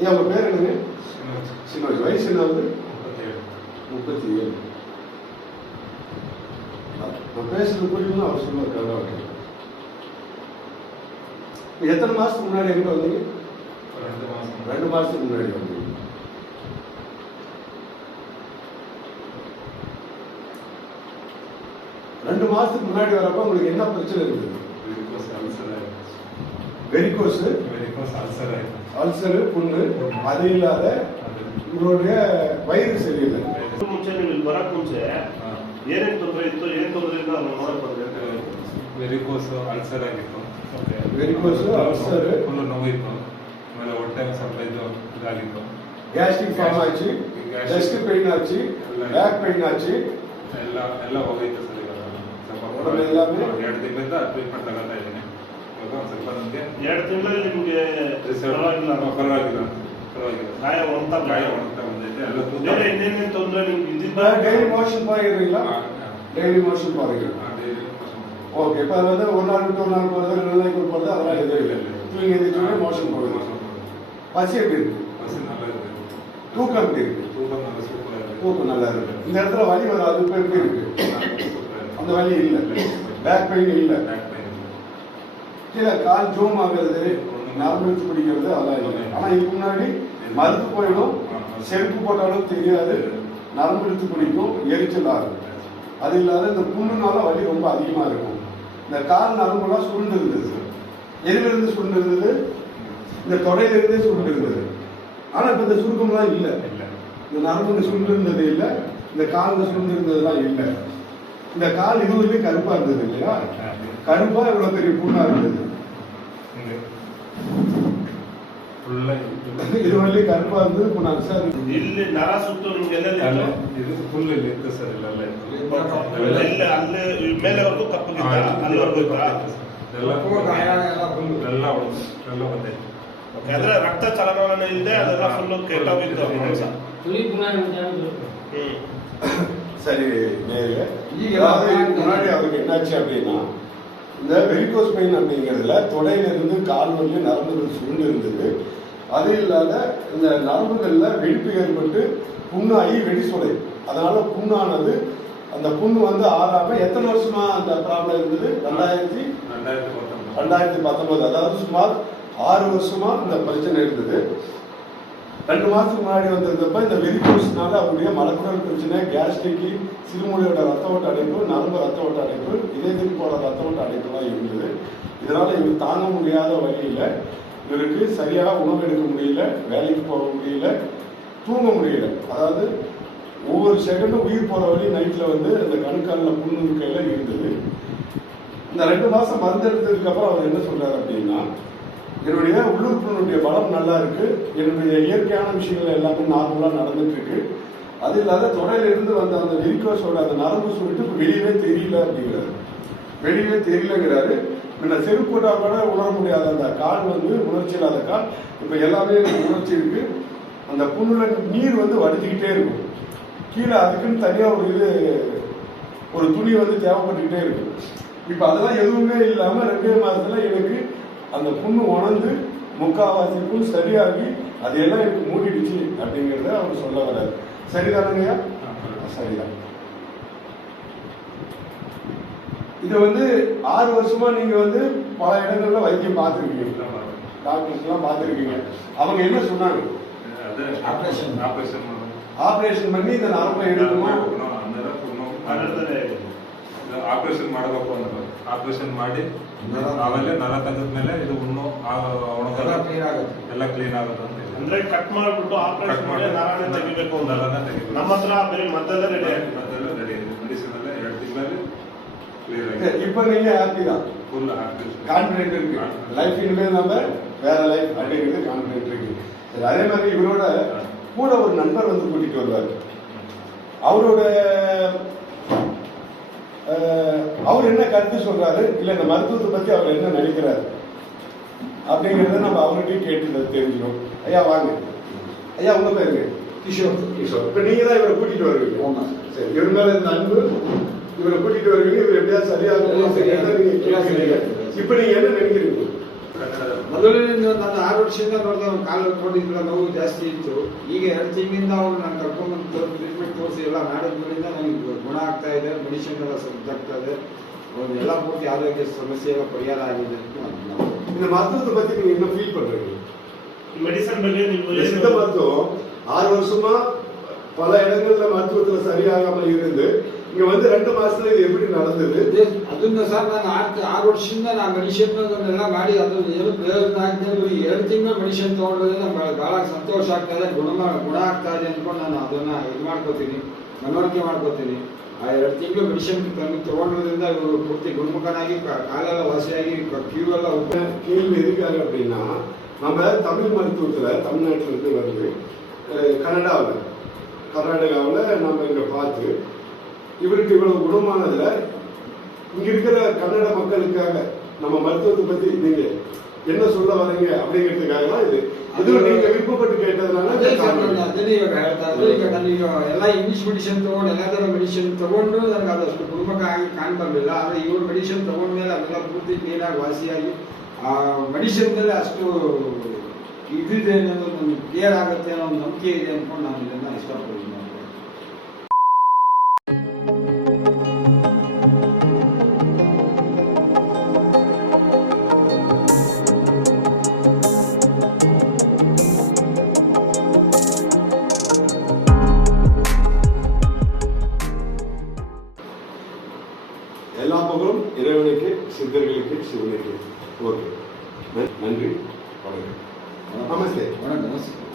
ஐயா உங்கள் பேர் என்னங்க? சின்னோஜ். வயசு என்ன ஆகுது? 37. நான் பேசுறது புரியுதுன்னு அவர் சொல்லுவார் கவலை. எத்தனை மாதத்துக்கு முன்னாடி எங்கே வந்தீங்க? 2 மாதத்துக்கு முன்னாடி வந்தீங்க. ரெண்டு மாதத்துக்கு முன்னாடி வரப்போ உங்களுக்கு என்ன பிரச்சனை இருக்குது? வெரிகோஸ் அல்சரு, புண்ணு. அது இல்லாத உங்களுடைய ವೈರ್ ಸರಿಯಿಲ್ಲ. ಮುಂಚೆ ನೀವು ಇಲ್ಲಿ ಬರಕ್ಕೆ ಮುಂಚೆ ಏನೇನು ತೊಂದರೆ ಇತ್ತು, ಏನು ತೊಂದರೆ ಇಲ್ಲ ಅದನ್ನು ನೋಡಕ್ ಬಂದ್ರೆ ವೆರಿಕೋಸ್ ಅಲ್ಸರ್ ಆಗಿತ್ತು. ವೆರಿಕೋಸ್ ಅಲ್ಸರ್, ಫುಲ್ ನೋವಿತ್ತು. ಆಮೇಲೆ ಹೊಟ್ಟೆ ಸ್ವಲ್ಪ ಇದಾಗಿತ್ತು. ಗ್ಯಾಸ್ಟ್ರಿಕ್ ಫಾರ್ಮ್ ಆಚಿ, ಚೆಸ್ಟ್ ಪೇನ್ ಆಚಿ, ಬ್ಯಾಕ್ ಪೇನ್ ಆಚಿ, ಎಲ್ಲ ಹೋಗೈತೆ ಸರ್. ಇವಾಗ ಎಲ್ಲಾமே 2 ತಿಂಗಳಿಂದ ಟ್ರೀಟ್ಮೆಂಟ್ ತಗೋತಾ ಇದ್ದೀನಿ. ಇವಾಗ ಸ್ವಲ್ಪ ನನಗೆ 2 ತಿಂಗಳಲ್ಲಿ ನಿಮಗೆ ಪರವಾಗಿಲ್ಲ. ಗಾಯ ಒಣಗ್ತಾ ಬಂದೈತೆ. ಎಲ್ಲ ಇನ್ನೇನೇನು ತೊಂದರೆ ನಿಮ್ಗೆ ಇದ್ದಿದ್ದ? டெய்லி மோஷன் போகிறீங்களா? டெய்லி மோஷன் போகிறீங்க. ஓகே. இப்போ அது வந்து ஒரு நாள் விட்டு ஒரு நாள் போகிறது, 2 நாளைக்கு போகிறது, அதெல்லாம் எதுவும் இல்லை. தூங்கி எந்திரிச்சோடனே மோஷன் போகுது. பசி எப்படி இருக்கு? நல்லா இருக்கு. தூக்கம் எப்படி இருக்கு? தூக்கம் நல்லா சூப்பராக இருக்கு. தூக்கம் நல்லா இருக்கு. இந்த இடத்துல வலி வராது. இப்போ எப்படி இருக்கு? அந்த வலி இல்லை. பேக் பெயின் இல்லை. கீழே கால் ஜூம் ஆகுறது, நரம்பு பிடிக்கிறது, அதெல்லாம் இல்லை. ஆனால் இதுக்கு முன்னாடி மருந்து போயிடும், செருப்பு போட்டாலும் தெரியாது, நரம்பு இழுத்து பிடிக்கும், எரிச்சல் ஆகும். அது இல்லாத இந்த புண்ணுனால வலி ரொம்ப அதிகமாக இருக்கும். இந்த கால் நரம்புலாம் சுருண்டு இருந்தது. எதிலிருந்து சுருண்டு இருந்தது? இந்த தொடையிலிருந்தே சுருண்டு இருந்தது. ஆனால் இப்போ இந்த சுருக்கம்லாம் இல்லை. இந்த நரம்புங்க சுருண்டு இருந்தது இல்லை, இந்த காலில் சுருண்டு இருந்ததுலாம் இல்லை. இந்த கால் இதுவரையும் கருப்பாக இருந்தது இல்லையா? கருப்பாக இவ்வளோ பெரிய புண்ணாக இருந்தது. இதுவரையும் கருப்பாக இருந்தது. இப்போ நான் சார் ಇಲ್ಲಿ ನರ ಸುತ್ತು ನಿಮ್ಗೆಲ್ಲ ಇದು ಫುಲ್ ಇಲ್ಲಿ ಇತ್ತು ಸರ್. ಇಲ್ಲೆಲ್ಲ ಇಲ್ಲ ಅಲ್ಲಿ ಮೇಲೆವರೆಗೂ ಕಪ್ಪಗಿತ್ತ, ಅಲ್ಲಿವರೆಗೂ ಇತ್ತ. ಎಲ್ಲ ಬಂದೈತೆ. ಅಂದ್ರೆ ರಕ್ತ ಚಲನ ಇಲ್ಲದೆ ಅದೆಲ್ಲ ಫುಲ್ ಕೆಟ್ಟೋಗಿತ್ತು ಮಾಂಸ. சரி நேரு. முன்னாடி அவருக்கு என்னாச்சு அப்படின்னா, இந்த வெரிகோஸ் பெயின் அப்படிங்கிறதுல தொடையிலிருந்து கால் வரையும் நரம்புகள் சுருண்டு இருந்தது. அது இல்லாத இந்த நரம்புகளில் வெடிப்பு ஏற்பட்டு புண்ணாகி வெடி சுடை. அதனால புண்ணானது, அந்த புண்ணு வந்து ஆறாம எத்தனை வருஷமா அந்த ப்ராப்ளம் இருந்தது? 2019. அதாவது சுமார் 6 வருஷமா இந்த பிரச்சனை இருந்தது. 2 மாதத்துக்கு முன்னாடி வந்திருந்தப்ப இந்த வெரிகோஸ்னால அவருடைய மலக்குடல் பிரச்சனை, கேஸ்ட்ரிக், சிறுமூளையோட ரத்த ஓட்ட அடைப்பு, நரம்பு ரத்த ஓட்ட அடைப்பு, இதயத்துக்கு போற ரத்த ஓட்ட அடைப்புலாம் இருந்தது. இதனால இவர் தாங்க முடியாத வழியில் இவருக்கு சரியாக உணவு எடுக்க முடியல, வேலைக்கு போக முடியல, தூங்க முடியல. அதாவது ஒவ்வொரு செகண்டும் உயிர் போற வழி நைட்டில் வந்து அந்த கணுக்காலில் புண்ணு இருக்கையில் இருந்தது. இந்த 2 மாதம் மருந்து எடுத்ததுக்கு அப்புறம் அவர் என்ன சொல்றாரு அப்படின்னா, என்னுடைய உள்ளுறுப்பினுடைய பலம் நல்லா இருக்கு, என்னுடைய இயற்கையான விஷயங்கள் எல்லாமே நார்மலாக நடந்துட்டு இருக்கு. அது இல்லாத தொடையிலிருந்து வந்த அந்த வெரிகோஸோட அந்த நரம்பு சொல்லிட்டு இப்போ வெளியவே தெரியல அப்படிங்கிறாரு. வெளியவே தெரியலங்கிறாரு. முன்ன செருப்பு போட்டால் கூட உணர முடியாத அந்த கால் வந்து உணர்ச்சி இல்லாத கால் இப்போ எல்லாமே உணர்ச்சி இருக்கு. அந்த புண்ணுல நீர் வந்து வடிஞ்சுக்கிட்டே இருக்கும். கீழே அதுக்குன்னு தனியாக ஒரு துணி வந்து தேவைப்பட்டுக்கிட்டே இருக்கு. இப்போ அதெல்லாம் எதுவுமே இல்லாமல் 2 மாதத்துல எனக்கு அந்த புண்ணு உணர்ந்து முக்காவாசிக்கும் சரியாகி அதையெல்லாம் எனக்கு மூடிடுச்சு அப்படிங்கிறத அவர் சொல்ல வர்றாரு. சரிதானுங்கய்யா? சரிதான். இதை வந்து 6 வருஷமா நீங்க வந்து பல இடங்கள்ல வைத்தியம் பார்த்துருக்கீங்க, டாக்டர்ஸ் எல்லாம் பார்த்துருக்கீங்க. அவங்க என்ன சொன்னாங்க? ஆபரேஷன் பண்ணி இந்த நரம்பை எடுக்கணும், ಆಪರೇಷನ್ ಮಾಡಬೇಕು ಅನ್ನೋದು. ಆಪರೇಷನ್ ಮಾಡಿ ಆಮೇಲೆ ನರ ತೆಗೆದ್ಮೇಲೆ ಇದು ಹುಣ್ಣು ಎಲ್ಲ ಕ್ಲೀನ್ ಆಗುತ್ತೆ ಅಂತ. ಅಂದ್ರೆ ಕಟ್ ಮಾಡ್ಬಿಟ್ಟು ಆಪರೇಷನ್ ಮಾಡಿ ನರನೇ ತೆಗಿಬೇಕು ಅಂತ. ನಮ್ಮ ಹತ್ರ ಬೇರೆ ಮದ್ದೆಲ್ಲ ರೆಡಿ ಇದೆ. ಮೆಡಿಸಿನ್ ಎಲ್ಲ 2 ತಿಂಗಳಲ್ಲಿ ಕ್ಲಿಯರ್ ಆಗಿದೆ. இப்போ நீங்க ஹாப்பி தான், ஃபுல் ஹாப்பி, கான்ஃபிடென்ட் இருக்கு. லைஃப் இனிமேல் நம்ம வேற லைஃப் அப்படிங்கிறது கான்ஃபிடென்ட் இருக்கு. சரி, அதே மாதிரி இவரோட கூட ஒரு நண்பர் வந்து கூட்டிட்டு வருவார். அவர் என்ன கருத்து சொல்றாரு, இல்ல இந்த மருத்துவத்தை பத்தி அவர் என்ன நினைக்கிறாரு அப்படிங்கறத நம்ம அவர்கிட்டயும் கேட்டு தெரிஞ்சிடும். ஐயா வாங்க. ஐயா உங்க பேருங்க? கிஷோர். இப்ப நீங்க தான் இவரை கூட்டிட்டு வருவீங்க. சரி, இவர் மேல இந்த அன்பு, இவரை கூட்டிட்டு வருவீங்க, இவர் எப்படியா சரியாக நீங்க கேட்கறீங்க. இப்ப நீங்க என்ன நினைக்கிறீங்க? ಮೊದಲಿನಿಂದ ನಾನು 6 ವರ್ಷದಿಂದ ನೋಡಿದ ಅವ್ನು ಕಾಲು ಕೊಟ್ಟಿದ್ದಿಲ್ಲ, ನೋವು ಜಾಸ್ತಿ ಇತ್ತು. ಈಗ 2 ತಿಂಗಳಿಂದ ಅವ್ನು ನಾನು ಕರ್ಕೊಂಡ್ಬಂದು ಟ್ರೀಟ್ಮೆಂಟ್ ತೋರಿಸಿ ಎಲ್ಲ ಮಾಡಿದ್ರಿಂದ ನನಗೆ ಗುಣ ಆಗ್ತಾ ಇದೆ, ಮೆಡಿಸಿನ್ ಎಲ್ಲ ಆಗ್ತಾ ಇದೆ, ಅವ್ನು ಎಲ್ಲ ಪೂರ್ತಿ ಆರೋಗ್ಯ ಸಮಸ್ಯೆ ಎಲ್ಲ ಪರಿಹಾರ ಆಗಿದೆ ಅಂತ ನಾನು இந்த மருத்துவத்தை பத்தி நீங்க என்ன ஃபீல் பண்றீங்க? மெடிசன் ಬಗ್ಗೆ இந்த சித்த மருத்துவம் 6 வருஷமா பல இடங்கள்ல மருத்துவத்துல சரியாகாம இருந்து இங்க வந்து 2 மாசத்துல இது எப்படி நடந்தது? ಅದನ್ನ ಸರ್ ನಾನು 6 ವರ್ಷದಿಂದ ನಾನು ಮೆಡಿಸಿನ್ ಎಲ್ಲ ಮಾಡಿ ಅದು ಏನು ಪ್ರಯೋಜನ ಆಗ್ತದೆ. 2 ತಿಂಗಳು ಮೆಡಿಸಿನ್ ತಗೊಂಡ್ರೆ ಬಹಳ ಸಂತೋಷ ಆಗ್ತಾ ಇದೆ, ಗುಣ ಆಗ್ತಾ ಇದೆ ಅಂದ್ಕೊಂಡು ನಾನು ಅದನ್ನ ಇದು ಮಾಡ್ಕೋತೀನಿ, ಮನವರಿಕೆ ಮಾಡ್ಕೋತೀನಿ. ಆ 2 ತಿಂಗಳು ಮೆಡಿಸಿನ್ ತಗೊಂಡ್ರಿಂದ ಇವರು ಪೂರ್ತಿ ಗುಣಮುಖನಾಗಿ ಕಾಲೆಲ್ಲ ವಾಸಿಯಾಗಿ ಕ್ಯೂ ಎಲ್ಲ கேள்வி எதுக்காக அப்படின்னா, நம்ம தமிழ் மருத்துவத்துல தமிழ்நாட்டுல இருந்து வருது, கர்நாடகாவில் நம்ம இங்க பார்த்து இவருக்கு இவ்வளவு குணமானதுல இங்க இருக்கிற கன்னட மக்களுக்காக நம்ம மருத்துவத்தை பத்தி நீங்க என்ன சொல்ல வரீங்க அப்படிங்கிறதுக்காக தான் இது. ಇದು நீங்க விருப்பப்பட்டு கேட்டதுனால ಅದನ್ನೇ ಇವಾಗ ಹೇಳ್ತಾ ಇದ್ರು. ಈಗ ನನಗೆ ಎಲ್ಲ ಇಂಗ್ಲಿಷ್ ಮೆಡಿಸಿನ್ ತಗೊಂಡು ಎಲ್ಲ ತರ ಮೆಡಿಸಿನ್ ತಗೊಂಡು ನನಗೆ ಅದಷ್ಟು ಗುಣಮುಖ ಆಗಿ ಕಾಣ್ಬರ್ಲಿಲ್ಲ. ಆದ್ರೆ ಇವ್ರ ಮೆಡಿಸಿನ್ ತಗೊಂಡ್ಮೇಲೆ ಅದೆಲ್ಲ ಪೂರ್ತಿ ಕ್ಲೀನಾಗಿ ವಾಸಿಯಾಗಿ ಆ ಮೆಡಿಸಿನ್ ಮೇಲೆ ಅಷ್ಟು ಇದಿದೆ ಅನ್ನೋದು ನಮ್ಗೆ ಕ್ಲಿಯರ್ ಆಗುತ್ತೆ ಅನ್ನೋ ಒಂದು ನಂಬಿಕೆ ಇದೆ ಅನ್ಕೊಂಡು ನಾನು ಇದನ್ನ ಇಷ್ಟಪಡ್ತೀನಿ. எல்லா புகழும் இறைவனுக்கு, சித்தர்களுக்கு, சிவனுக்கு. ஓகே, நன்றி, வணக்கம். நமஸ்தே. நமஸ்ತೆ.